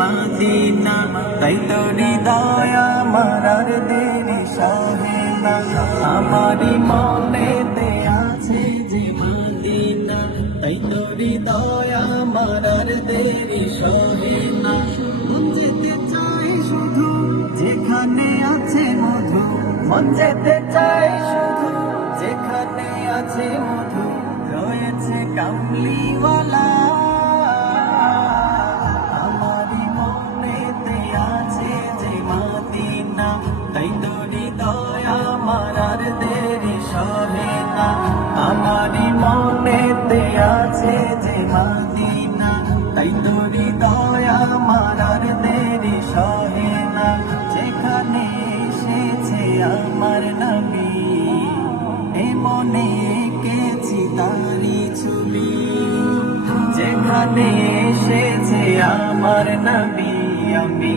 Medina, তাই তো হৃদয় আমার আর দেরি সহে না। আমারই মনেতে আছে যে মদিনা, তাই তো হৃদয় আমার আর দেরি সহে না। মন যেতে চাই শুধু যেখানে আছে মধু, মন যেতে চাই শুধু যেখানে আছে মধু, রয়েছে কামলিওয়ালা। আমারই মনেতে আছে যে মদিনা, তাই তো হৃদয় আমার আর দেরি সহে না। আমারই মনেতে আছে যে মদিনা, তাই তো হৃদয় আমার আর দেরি সহে না। যেখানে এসেছে আমার নবী, এ মনে এঁকেছি তারি ছবি। যেখানে এসেছে আমার নবী, আমি